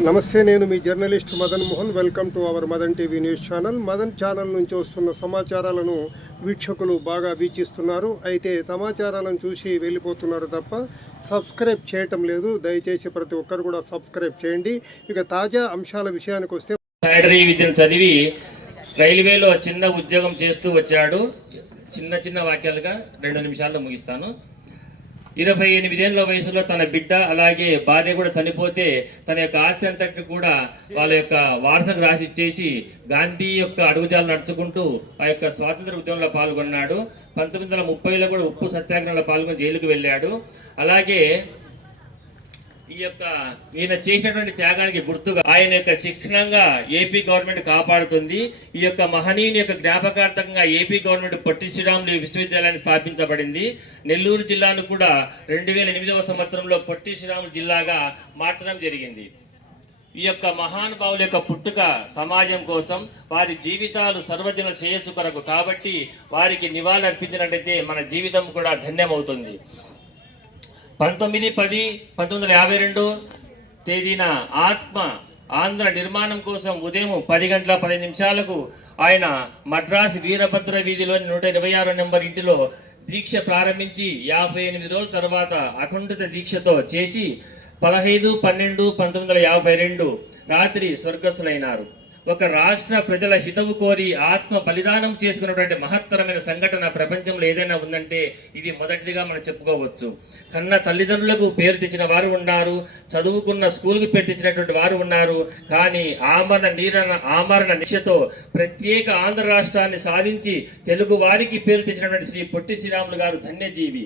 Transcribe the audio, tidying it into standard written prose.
నమస్తే, నేను మీ journalist Madan Mohan. Welcome to our Madan TV news channel. Madan channel నుంచి వస్తున్న సమాచారాలను వీక్షకులు బాగా వీక్షిస్తున్నారు. అయితే సమాచారాలను చూసి వెళ్ళిపోతున్నారు తప్ప సబ్స్క్రైబ్ చేయటం లేదు. దయచేసి ప్రతి ఒక్కరు కూడా సబ్స్క్రైబ్ చేయండి. ఇక తాజా అంశాల విషయానికి వస్తే, శానిటరీ విద్యను చదివి రైల్వేలో చిన్న ఉద్యోగం చేస్తూ వచ్చాడు. చిన్న వాక్యాలుగా 2 నిమిషాల్లో ముగిస్తాను. 28 ఏళ్ల వయసులో తన బిడ్డ అలాగే భార్య కూడా చనిపోతే తన యొక్క ఆస్తి అంతటి కూడా వాళ్ళ యొక్క వారసకు రాసి ఇచ్చేసి గాంధీ యొక్క అడుగుజాలు నడుచుకుంటూ ఆ యొక్క స్వాతంత్ర ఉద్యమంలో పాల్గొన్నాడు. 1930లో కూడా ఉప్పు సత్యాగ్రహంలో పాల్గొని జైలుకు వెళ్ళాడు. అలాగే ఈయన చేసినటువంటి త్యాగానికి గుర్తుగా ఆయన యొక్క శిక్షణంగా ఏపీ గవర్నమెంట్ కాపాడుతుంది. ఈ యొక్క మహనీయుని యొక్క జ్ఞాపకార్థకంగా ఏపీ గవర్నమెంట్ పొట్టి శ్రీరాములు విశ్వవిద్యాలయాన్ని స్థాపించబడింది. నెల్లూరు జిల్లాను కూడా 2008వ సంవత్సరంలో పొట్టి శ్రీరాములు జిల్లాగా మార్చడం జరిగింది. ఈ యొక్క మహానుభావుల యొక్క పుట్టుక సమాజం కోసం, వారి జీవితాలు సర్వజన శ్రేయస్సు కొరకు. కాబట్టి వారికి నివాళులు అర్పించినట్లయితే మన జీవితం కూడా ధన్యమవుతుంది. 19/10/1952 తేదీన ఆంధ్ర నిర్మాణం కోసం ఉదయం 10:10 ఆయన మద్రాసు వీరభద్ర వీధిలోని 126 నెంబర్ ఇంటిలో దీక్ష ప్రారంభించి 58 రోజుల తర్వాత అఖండిత దీక్షతో చేసి 15/12/1952 రాత్రి స్వర్గస్థులైనారు. ఒక రాష్ట్ర ప్రజల హితవు కోరి ఆత్మ బలిదానం చేసుకున్నటువంటి మహత్తరమైన సంఘటన ప్రపంచంలో ఏదైనా ఉందంటే ఇది మొదటిదిగా మనం చెప్పుకోవచ్చు. కన్న తల్లిదండ్రులకు పేరు తెచ్చిన వారు ఉన్నారు, చదువుకున్న స్కూల్కి పేరు తెచ్చినటువంటి వారు ఉన్నారు. కానీ ఆమరణ నిష్ఠతో ప్రత్యేక ఆంధ్ర రాష్ట్రాన్ని సాధించి తెలుగు వారికి పేరు తెచ్చినటువంటి శ్రీ పొట్టి శ్రీరాములు గారు ధన్యజీవి.